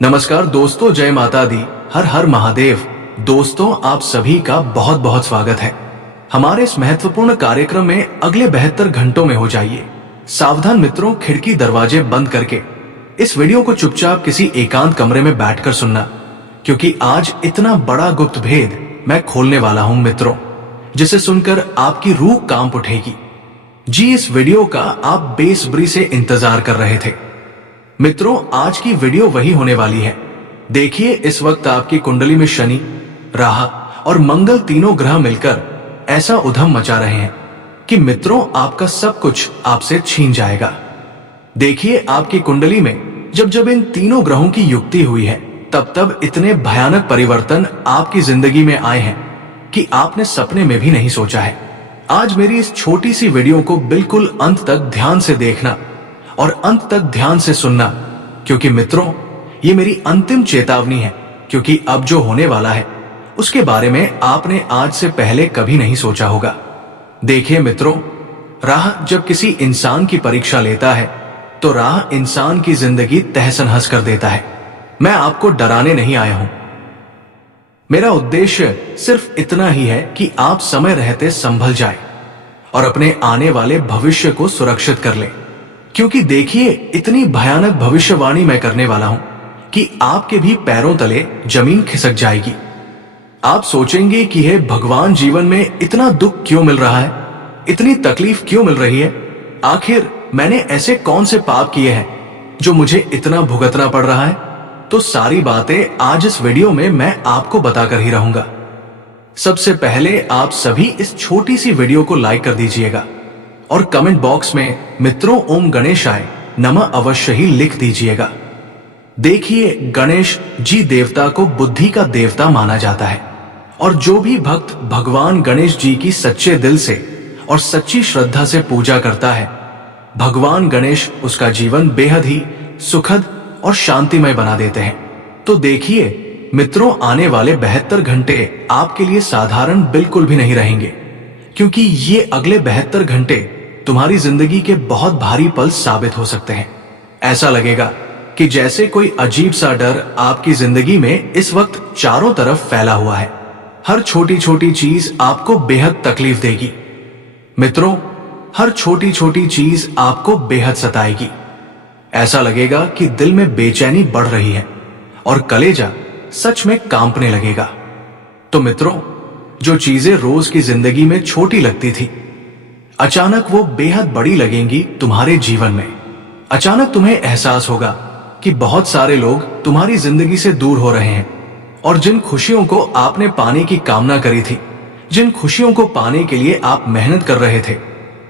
नमस्कार दोस्तों, जय माता दी, हर हर महादेव। दोस्तों, आप सभी का बहुत बहुत स्वागत है हमारे इस महत्वपूर्ण कार्यक्रम में। अगले 72 घंटों में हो जाइए सावधान मित्रों, खिड़की दरवाजे बंद करके इस वीडियो को चुपचाप किसी एकांत कमरे में बैठकर सुनना, क्योंकि आज इतना बड़ा गुप्त भेद मैं खोलने वाला हूं मित्रों, जिसे सुनकर आपकी रूह कांप उठेगी। जी, इस वीडियो का आप बेसब्री से इंतजार कर रहे थे मित्रों। आज की वीडियो वही होने वाली है। देखिए, इस वक्त आपकी कुंडली में शनि, राहु और मंगल तीनों ग्रह मिलकर ऐसा उधम मचा रहे हैं कि मित्रों आपका सब कुछ आपसे छीन जाएगा। देखिए, आपकी कुंडली में जब जब इन तीनों ग्रहों की युक्ति हुई है, तब तब इतने भयानक परिवर्तन आपकी जिंदगी में आए हैं कि आपने सपने में भी नहीं सोचा है। आज मेरी इस छोटी सी वीडियो को बिल्कुल अंत तक ध्यान से देखना और अंत तक ध्यान से सुनना, क्योंकि मित्रों ये मेरी अंतिम चेतावनी है, क्योंकि अब जो होने वाला है उसके बारे में आपने आज से पहले कभी नहीं सोचा होगा। देखिए मित्रों, राह जब किसी इंसान की परीक्षा लेता है तो राह इंसान की जिंदगी तहस नहस कर देता है। मैं आपको डराने नहीं आया हूं, मेरा उद्देश्य सिर्फ इतना ही है कि आप समय रहते संभल जाए और अपने आने वाले भविष्य को सुरक्षित कर ले। क्योंकि देखिए, इतनी भयानक भविष्यवाणी मैं करने वाला हूं कि आपके भी पैरों तले जमीन खिसक जाएगी। आप सोचेंगे कि हे भगवान, जीवन में इतना दुख क्यों मिल रहा है, इतनी तकलीफ क्यों मिल रही है? आखिर मैंने ऐसे कौन से पाप किए हैं जो मुझे इतना भुगतना पड़ रहा है? तो सारी बातें आज इस वीडियो में मैं आपको बताकर ही रहूंगा। सबसे पहले आप सभी इस छोटी सी वीडियो को लाइक कर दीजिएगा और कमेंट बॉक्स में मित्रों ओम गणेशाय नमः अवश्य ही लिख दीजिएगा। देखिए, गणेश जी देवता को बुद्धि का देवता माना जाता है और जो भी भक्त भगवान गणेश जी की सच्चे दिल से और सच्ची श्रद्धा से पूजा करता है, भगवान गणेश उसका जीवन बेहद ही सुखद और शांतिमय बना देते हैं। तो देखिए मित्रों, आने वाले 72 घंटे आपके लिए साधारण बिल्कुल भी नहीं रहेंगे, क्योंकि ये अगले 72 घंटे तुम्हारी जिंदगी के बहुत भारी पल साबित हो सकते हैं। ऐसा लगेगा कि जैसे कोई अजीब सा डर आपकी जिंदगी में इस वक्त चारों तरफ फैला हुआ है। हर छोटी छोटी चीज आपको बेहद तकलीफ देगी मित्रों, हर छोटी छोटी चीज आपको बेहद सताएगी। ऐसा लगेगा कि दिल में बेचैनी बढ़ रही है और कलेजा सच में कांपने लगेगा। तो मित्रों, जो चीजें रोज की जिंदगी में छोटी लगती थी, अचानक वो बेहद बड़ी लगेंगी तुम्हारे जीवन में। अचानक तुम्हें एहसास होगा कि बहुत सारे लोग तुम्हारी जिंदगी से दूर हो रहे हैं और जिन खुशियों को आपने पाने की कामना करी थी, जिन खुशियों को पाने के लिए आप मेहनत कर रहे थे,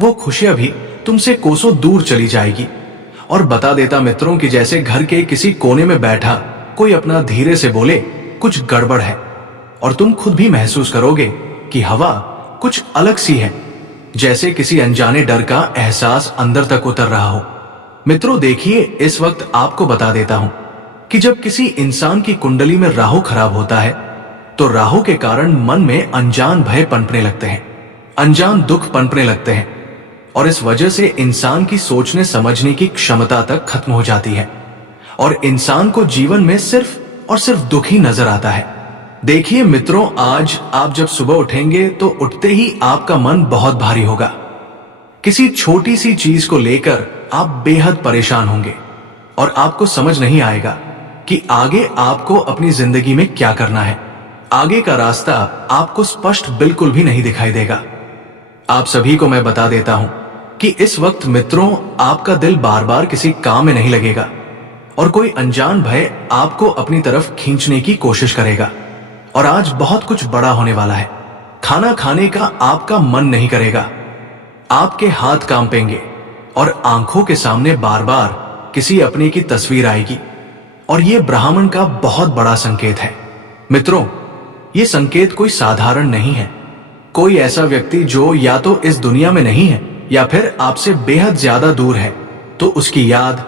वो खुशियां भी तुमसे कोसों दूर चली जाएगी। और बता देता मित्रों कि जैसे घर के किसी कोने में बैठा कोई अपना धीरे से बोले कुछ गड़बड़ है, और तुम खुद भी महसूस करोगे कि हवा कुछ अलग सी है, जैसे किसी अनजाने डर का एहसास अंदर तक उतर रहा हो। मित्रों देखिए, इस वक्त आपको बता देता हूं कि जब किसी इंसान की कुंडली में राहु खराब होता है तो राहु के कारण मन में अनजान भय पनपने लगते हैं, अनजान दुख पनपने लगते हैं, और इस वजह से इंसान की सोचने समझने की क्षमता तक खत्म हो जाती है और इंसान को जीवन में सिर्फ और सिर्फ दुख ही नजर आता है। देखिए मित्रों, आज आप जब सुबह उठेंगे तो उठते ही आपका मन बहुत भारी होगा। किसी छोटी सी चीज को लेकर आप बेहद परेशान होंगे और आपको समझ नहीं आएगा कि आगे आपको अपनी जिंदगी में क्या करना है। आगे का रास्ता आपको स्पष्ट बिल्कुल भी नहीं दिखाई देगा। आप सभी को मैं बता देता हूं कि इस वक्त मित्रों आपका दिल बार बार किसी काम में नहीं लगेगा और कोई अनजान भय आपको अपनी तरफ खींचने की कोशिश करेगा। और आज बहुत कुछ बड़ा होने वाला है। खाना खाने का आपका मन नहीं करेगा, आपके हाथ कांपेंगे और आंखों के सामने बार बार किसी अपने की तस्वीर आएगी, और यह ब्राह्मण का बहुत बड़ा संकेत है। मित्रों, यह संकेत कोई साधारण नहीं है। कोई ऐसा व्यक्ति जो या तो इस दुनिया में नहीं है या फिर आपसे बेहद ज्यादा दूर है, तो उसकी याद,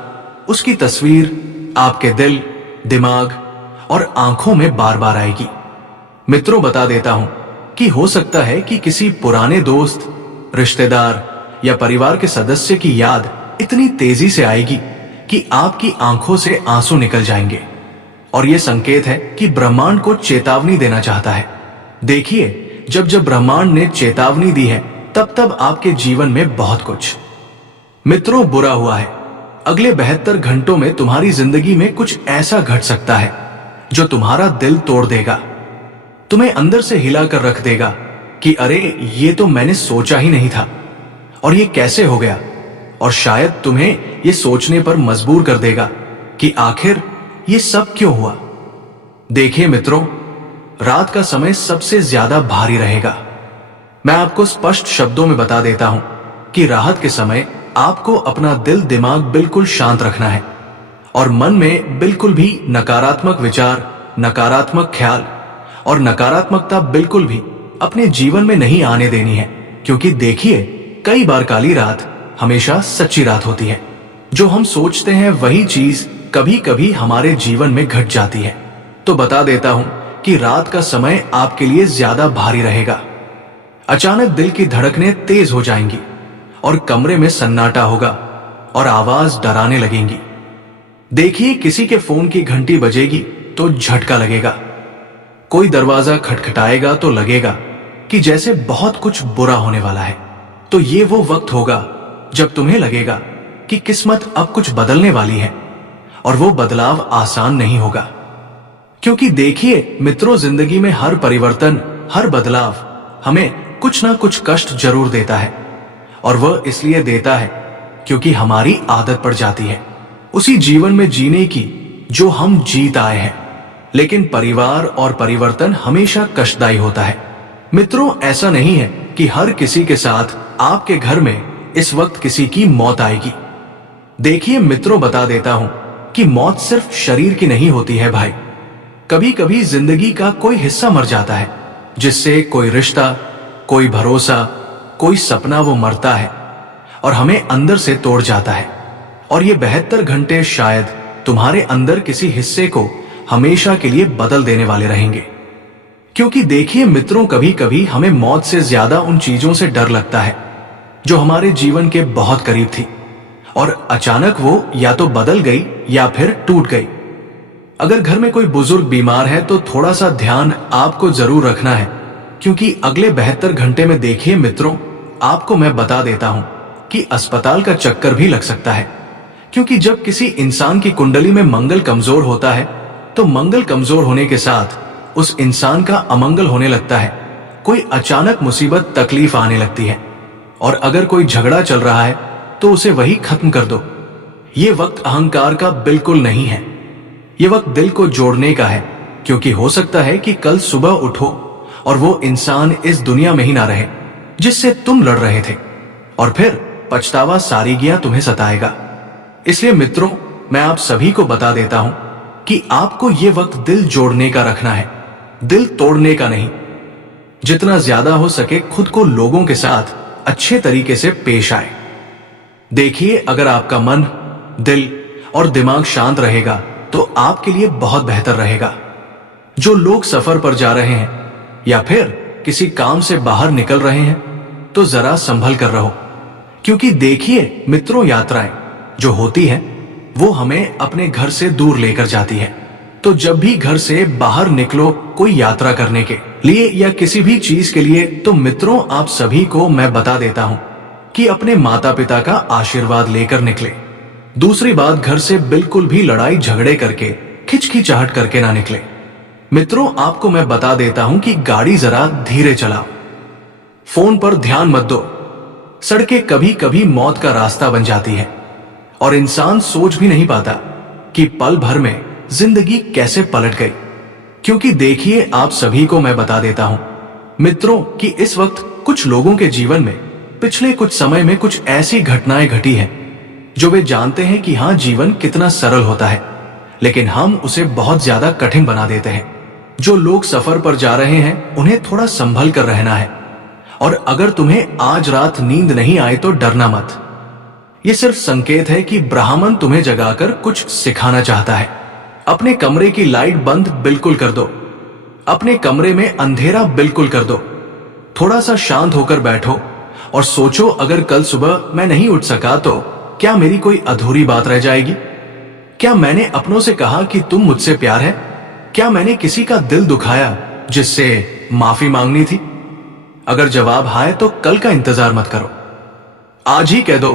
उसकी तस्वीर आपके दिल, दिमाग और आंखों में बार बार आएगी। मित्रों बता देता हूं कि हो सकता है कि किसी पुराने दोस्त, रिश्तेदार या परिवार के सदस्य की याद इतनी तेजी से आएगी कि आपकी आंखों से आंसू निकल जाएंगे। और ये संकेत है कि ब्रह्मांड को चेतावनी देना चाहता है। देखिए, जब जब ब्रह्मांड ने चेतावनी दी है तब तब आपके जीवन में बहुत कुछ मित्रों बुरा हुआ है। अगले 72 घंटों में तुम्हारी जिंदगी में कुछ ऐसा घट सकता है जो तुम्हारा दिल तोड़ देगा, तुम्हें अंदर से हिला कर रख देगा कि अरे ये तो मैंने सोचा ही नहीं था और ये कैसे हो गया, और शायद तुम्हें ये सोचने पर मजबूर कर देगा कि आखिर ये सब क्यों हुआ। देखिए मित्रों, रात का समय सबसे ज्यादा भारी रहेगा। मैं आपको स्पष्ट शब्दों में बता देता हूं कि राहत के समय आपको अपना दिल दिमाग बिल्कुल शांत रखना है और मन में बिल्कुल भी नकारात्मक विचार, नकारात्मक ख्याल और नकारात्मकता बिल्कुल भी अपने जीवन में नहीं आने देनी है। क्योंकि देखिए, कई बार काली रात हमेशा सच्ची रात होती है। जो हम सोचते हैं वही चीज कभी कभी हमारे जीवन में घट जाती है। तो बता देता हूं कि रात का समय आपके लिए ज्यादा भारी रहेगा। अचानक दिल की धड़कनें तेज हो जाएंगी और कमरे में सन्नाटा होगा और आवाज डराने लगेंगी। देखिए, किसी के फोन की घंटी बजेगी तो झटका लगेगा, कोई दरवाजा खटखटाएगा तो लगेगा कि जैसे बहुत कुछ बुरा होने वाला है। तो ये वो वक्त होगा जब तुम्हें लगेगा कि किस्मत अब कुछ बदलने वाली है, और वो बदलाव आसान नहीं होगा। क्योंकि देखिए मित्रों, जिंदगी में हर परिवर्तन, हर बदलाव हमें कुछ ना कुछ कष्ट जरूर देता है, और वह इसलिए देता है क्योंकि हमारी आदत पड़ जाती है उसी जीवन में जीने की जो हम जीत आए हैं। लेकिन परिवार और परिवर्तन हमेशा कष्टदायी होता है। मित्रों, ऐसा नहीं है कि हर किसी के साथ आपके घर में इस वक्त किसी की मौत आएगी। देखिए मित्रों, बता देता हूं कि मौत सिर्फ शरीर की नहीं होती है भाई। कभी कभी जिंदगी का कोई हिस्सा मर जाता है, जिससे कोई रिश्ता, कोई भरोसा, कोई सपना वो मरता है और हमें अंदर से तोड़ जाता है। और ये 72 घंटे शायद तुम्हारे अंदर किसी हिस्से को हमेशा के लिए बदल देने वाले रहेंगे। क्योंकि देखिए मित्रों, कभी कभी हमें मौत से ज्यादा उन चीजों से डर लगता है जो हमारे जीवन के बहुत करीब थी और अचानक वो या तो बदल गई या फिर टूट गई। अगर घर में कोई बुजुर्ग बीमार है तो थोड़ा सा ध्यान आपको जरूर रखना है, क्योंकि अगले 72 घंटे में देखिए मित्रों, आपको मैं बता देता हूं कि अस्पताल का चक्कर भी लग सकता है। क्योंकि जब किसी इंसान की कुंडली में मंगल कमजोर होता है तो मंगल कमजोर होने के साथ उस इंसान का अमंगल होने लगता है। कोई अचानक मुसीबत, तकलीफ आने लगती है, और अगर कोई झगड़ा चल रहा है तो उसे वही खत्म कर दो। ये वक्त अहंकार का बिल्कुल नहीं है, ये वक्त दिल को जोड़ने का है। क्योंकि हो सकता है कि कल सुबह उठो और वो इंसान इस दुनिया में ही ना रहे जिससे तुम लड़ रहे थे, और फिर पछतावा सारीगियां तुम्हें सताएगा। इसलिए मित्रों, मैं आप सभी को बता देता हूं कि आपको ये वक्त दिल जोड़ने का रखना है, दिल तोड़ने का नहीं। जितना ज्यादा हो सके खुद को लोगों के साथ अच्छे तरीके से पेश आए। देखिए, अगर आपका मन, दिल और दिमाग शांत रहेगा तो आपके लिए बहुत बेहतर रहेगा। जो लोग सफर पर जा रहे हैं या फिर किसी काम से बाहर निकल रहे हैं तो जरा संभल कर रहो। क्योंकि देखिए मित्रों, यात्राएं जो होती है वो हमें अपने घर से दूर लेकर जाती है। तो जब भी घर से बाहर निकलो कोई यात्रा करने के लिए या किसी भी चीज के लिए, तो मित्रों आप सभी को मैं बता देता हूं कि अपने माता पिता का आशीर्वाद लेकर निकले। दूसरी बात, घर से बिल्कुल भी लड़ाई झगड़े करके, खिचखिचाहट करके ना निकले। मित्रों, आपको मैं बता देता हूं कि गाड़ी जरा धीरे चलाओ, फोन पर ध्यान मत दो। सड़कें कभी कभी मौत का रास्ता बन जाती है और इंसान सोच भी नहीं पाता कि पल भर में जिंदगी कैसे पलट गई। क्योंकि देखिए, आप सभी को मैं बता देता हूं मित्रों कि इस वक्त कुछ लोगों के जीवन में पिछले कुछ समय में कुछ ऐसी घटनाएं घटी हैं जो वे जानते हैं कि हाँ, जीवन कितना सरल होता है, लेकिन हम उसे बहुत ज्यादा कठिन बना देते हैं। जो लोग सफर पर जा रहे हैं उन्हें थोड़ा संभल कर रहना है, और अगर तुम्हें आज रात नींद नहीं आए तो डरना मत। ये सिर्फ संकेत है कि ब्राह्मण तुम्हें जगाकर कुछ सिखाना चाहता है। अपने कमरे की लाइट बंद बिल्कुल कर दो, अपने कमरे में अंधेरा बिल्कुल कर दो, थोड़ा सा शांत होकर बैठो और सोचो, अगर कल सुबह मैं नहीं उठ सका तो क्या मेरी कोई अधूरी बात रह जाएगी? क्या मैंने अपनों से कहा कि तुम मुझसे प्यार है? क्या मैंने किसी का दिल दुखाया जिससे माफी मांगनी थी? अगर जवाब हाय तो कल का इंतजार मत करो, आज ही कह दो।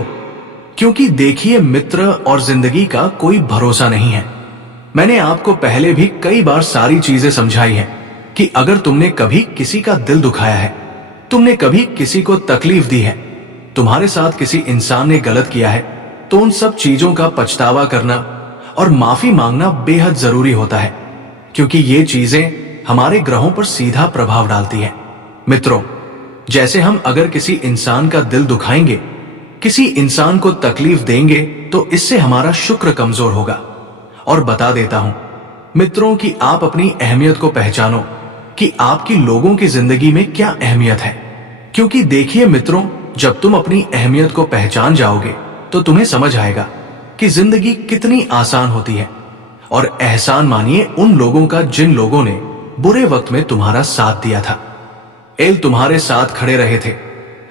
क्योंकि देखिए मित्र और जिंदगी का कोई भरोसा नहीं है। मैंने आपको पहले भी कई बार सारी चीजें समझाई हैं कि अगर तुमने कभी किसी का दिल दुखाया है, तुमने कभी किसी को तकलीफ दी है, तुम्हारे साथ किसी इंसान ने गलत किया है, तो उन सब चीजों का पछतावा करना और माफी मांगना बेहद जरूरी होता है, क्योंकि ये चीजें हमारे ग्रहों पर सीधा प्रभाव डालती है। मित्रों, जैसे हम अगर किसी इंसान का दिल दुखाएंगे, किसी इंसान को तकलीफ देंगे, तो इससे हमारा शुक्र कमजोर होगा। और बता देता हूं मित्रों कि आप अपनी अहमियत को पहचानो कि आपकी लोगों की जिंदगी में क्या अहमियत है। क्योंकि देखिए मित्रों, जब तुम अपनी अहमियत को पहचान जाओगे तो तुम्हें समझ आएगा कि जिंदगी कितनी आसान होती है। और एहसान मानिए उन लोगों का जिन लोगों ने बुरे वक्त में तुम्हारा साथ दिया था। एल तुम्हारे साथ खड़े रहे थे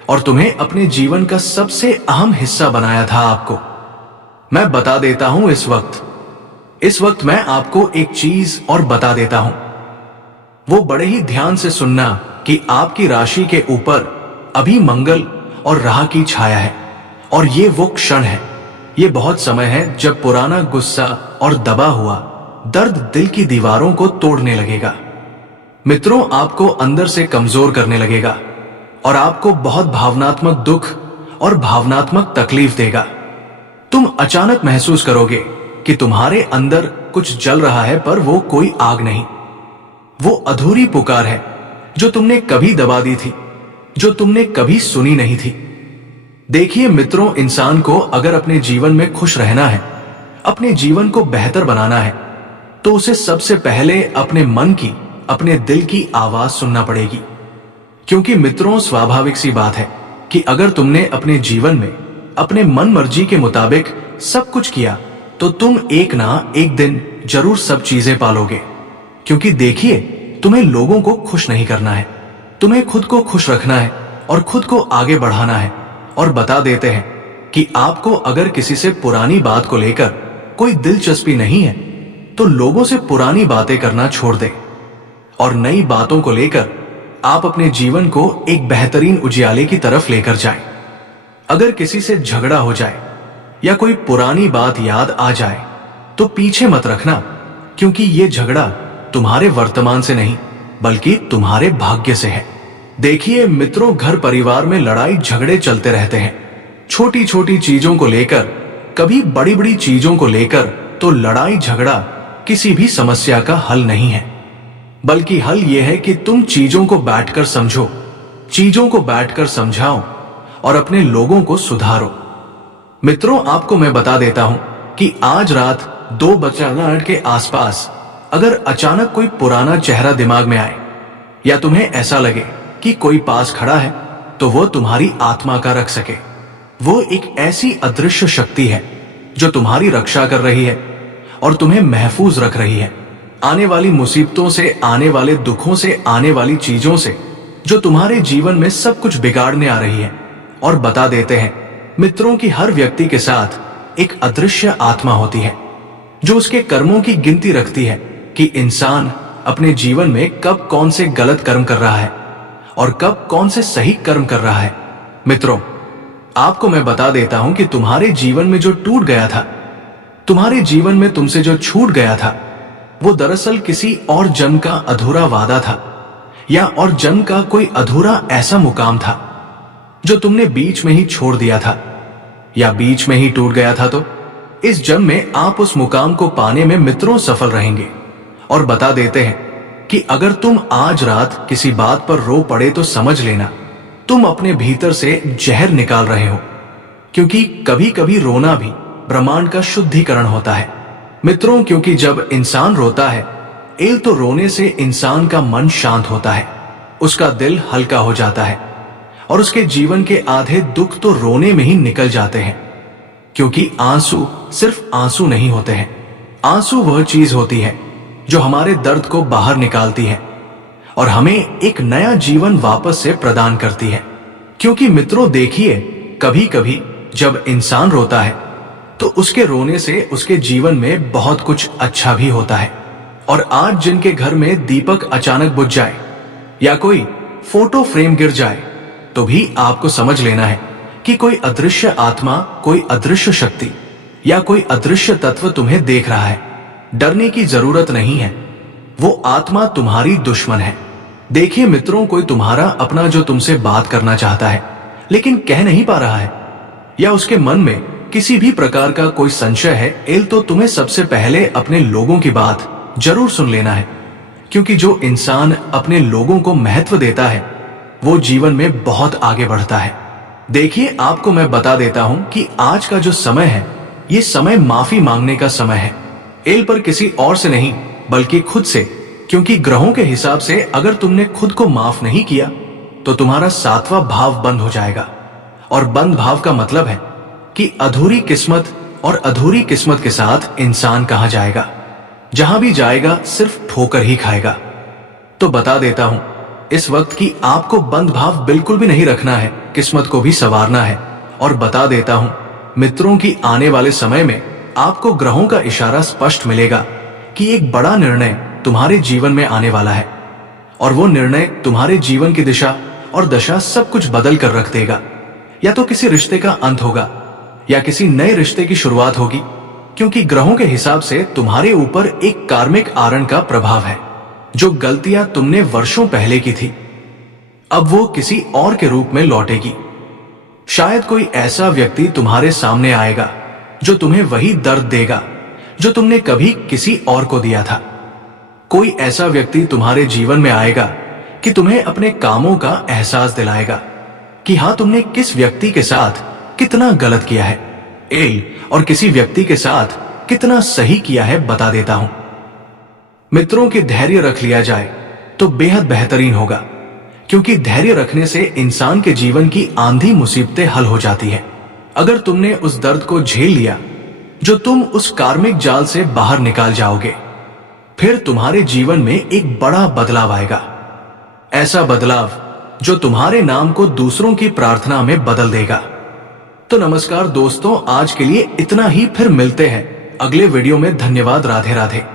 और तुम्हें अपने जीवन का सबसे अहम हिस्सा बनाया था आपको। मैं बता देता हूं इस वक्त मैं आपको एक चीज और बता देता हूं। वो बड़े ही ध्यान से सुनना कि आपकी राशि के ऊपर अभी मंगल और राह की छाया है, और ये वो क्षण है, ये बहुत समय है जब पुराना गुस्सा और दबा हुआ दर्द दिल की दीवारों को तोड़ने लगेगा। मित्रों, आपको अंदर से कमजोर करने लगेगा और आपको बहुत भावनात्मक दुख और भावनात्मक तकलीफ देगा। तुम अचानक महसूस करोगे कि तुम्हारे अंदर कुछ जल रहा है, पर वो कोई आग नहीं, वो अधूरी पुकार है जो तुमने कभी दबा दी थी, जो तुमने कभी सुनी नहीं थी। देखिए मित्रों, इंसान को अगर अपने जीवन में खुश रहना है, अपने जीवन को बेहतर बनाना है, तो उसे सबसे पहले अपने मन की, अपने दिल की आवाज सुनना पड़ेगी। क्योंकि मित्रों, स्वाभाविक सी बात है कि अगर तुमने अपने जीवन में अपने मन मर्जी के मुताबिक सब कुछ किया, तो तुम एक ना एक दिन जरूर सब चीजें पालोगे। क्योंकि देखिए, तुम्हें लोगों को खुश नहीं करना है, तुम्हें खुद को खुश रखना है और खुद को आगे बढ़ाना है। और बता देते हैं कि आपको अगर किसी से पुरानी बात को लेकर कोई दिलचस्पी नहीं है, तो लोगों से पुरानी बातें करना छोड़ दे और नई बातों को लेकर आप अपने जीवन को एक बेहतरीन उजियाले की तरफ लेकर जाएं। अगर किसी से झगड़ा हो जाए या कोई पुरानी बात याद आ जाए, तो पीछे मत रखना, क्योंकि ये झगड़ा तुम्हारे वर्तमान से नहीं बल्कि तुम्हारे भाग्य से है। देखिए मित्रों, घर परिवार में लड़ाई झगड़े चलते रहते हैं, छोटी छोटी चीजों को लेकर, कभी बड़ी बड़ी चीजों को लेकर। तो लड़ाई झगड़ा किसी भी समस्या का हल नहीं है, बल्कि हल यह है कि तुम चीजों को बैठकर समझो, चीजों को बैठकर समझाओ और अपने लोगों को सुधारो। मित्रों, आपको मैं बता देता हूं कि आज रात 2:15 के आसपास अगर अचानक कोई पुराना चेहरा दिमाग में आए या तुम्हें ऐसा लगे कि कोई पास खड़ा है, तो वो तुम्हारी आत्मा का रख सके। वो एक ऐसी अदृश्य शक्ति है जो तुम्हारी रक्षा कर रही है और तुम्हें महफूज रख रही है आने वाली मुसीबतों से, आने वाले दुखों से, आने वाली चीजों से जो तुम्हारे जीवन में सब कुछ बिगाड़ने आ रही है। और बता देते हैं मित्रों कि हर व्यक्ति के साथ एक अदृश्य आत्मा होती है जो उसके कर्मों की गिनती रखती है कि इंसान अपने जीवन में कब कौन से गलत कर्म कर रहा है और कब कौन से सही कर्म कर रहा है। मित्रों, आपको मैं बता देता हूं कि तुम्हारे जीवन में जो टूट गया था, तुम्हारे जीवन में तुमसे जो छूट गया था, वो दरअसल किसी और जन्म का अधूरा वादा था, या और जन्म का कोई अधूरा ऐसा मुकाम था जो तुमने बीच में ही छोड़ दिया था या बीच में ही टूट गया था। तो इस जन्म में आप उस मुकाम को पाने में मित्रों सफल रहेंगे। और बता देते हैं कि अगर तुम आज रात किसी बात पर रो पड़े तो समझ लेना तुम अपने भीतर से जहर निकाल रहे हो, क्योंकि कभी कभी रोना भी ब्रह्मांड का शुद्धिकरण होता है। मित्रों, क्योंकि जब इंसान रोता है तो रोने से इंसान का मन शांत होता है, उसका दिल हल्का हो जाता है और उसके जीवन के आधे दुख तो रोने में ही निकल जाते हैं। क्योंकि आंसू सिर्फ आंसू नहीं होते हैं, आंसू वह चीज होती है जो हमारे दर्द को बाहर निकालती है और हमें एक नया जीवन वापस से प्रदान करती है। क्योंकि मित्रों देखिए, कभी कभी जब इंसान रोता है तो उसके रोने से उसके जीवन में बहुत कुछ अच्छा भी होता है। और आज जिनके घर में दीपक अचानक बुझ जाए या कोई फोटो फ्रेम गिर जाए, तो भी आपको समझ लेना है कि कोई अदृश्य आत्मा, कोई अदृश्य शक्ति या कोई अदृश्य तत्व तुम्हें देख रहा है। डरने की जरूरत नहीं है, वो आत्मा तुम्हारी दुश्मन है। देखिए मित्रों, कोई तुम्हारा अपना जो तुमसे बात करना चाहता है लेकिन कह नहीं पा रहा है, या उसके मन में किसी भी प्रकार का कोई संशय है, तो तुम्हें सबसे पहले अपने लोगों की बात जरूर सुन लेना है। क्योंकि जो इंसान अपने लोगों को महत्व देता है वो जीवन में बहुत आगे बढ़ता है। देखिए, आपको मैं बता देता हूं कि आज का जो समय है, ये समय माफी मांगने का समय है। पर किसी और से नहीं बल्कि खुद से। क्योंकि ग्रहों के हिसाब से अगर तुमने खुद को माफ नहीं किया तो तुम्हारा 7वां भाव बंद हो जाएगा। और बंद भाव का मतलब है कि अधूरी किस्मत, और अधूरी किस्मत के साथ इंसान कहां जाएगा? जहां भी जाएगा सिर्फ ठोकर ही खाएगा। तो बता देता हूं इस वक्त कि आपको बंद भाव बिल्कुल भी नहीं रखना है, किस्मत को भी संवारना है। और बता देता हूं मित्रों की आने वाले समय में आपको ग्रहों का इशारा स्पष्ट मिलेगा कि एक बड़ा निर्णय तुम्हारे जीवन में आने वाला है। और वो निर्णय तुम्हारे जीवन की दिशा और दशा सब कुछ बदल कर रख देगा। या तो किसी रिश्ते का अंत होगा या किसी नए रिश्ते की शुरुआत होगी। क्योंकि ग्रहों के हिसाब से तुम्हारे ऊपर एक कार्मिक आरण का प्रभाव है। जो गलतियां तुमने वर्षों पहले की थी, अब वो किसी और के रूप में लौटेगी। शायद कोई ऐसा व्यक्ति तुम्हारे सामने आएगा जो तुम्हें वही दर्द देगा जो तुमने कभी किसी और को दिया था। कोई ऐसा व्यक्ति तुम्हारे जीवन में आएगा कि तुम्हें अपने कामों का एहसास दिलाएगा कि हाँ, तुमने किस व्यक्ति के साथ कितना गलत किया है, और किसी व्यक्ति के साथ कितना सही किया है बता देता हूं। मित्रों की धैर्य रख लिया जाए तो बेहद बेहतरीन होगा। क्योंकि धैर्य रखने से इंसान के जीवन की आंधी मुसीबतें हल हो जाती है। अगर तुमने उस दर्द को झेल लिया जो तुम उस कार्मिक जाल से बाहर निकाल जाओगे, फिर तुम्हारे जीवन में एक बड़ा बदलाव आएगा। ऐसा बदलाव जो तुम्हारे नाम को दूसरों की प्रार्थना में बदल देगा। तो नमस्कार दोस्तों, आज के लिए इतना ही। फिर मिलते हैं अगले वीडियो में। धन्यवाद। राधे राधे।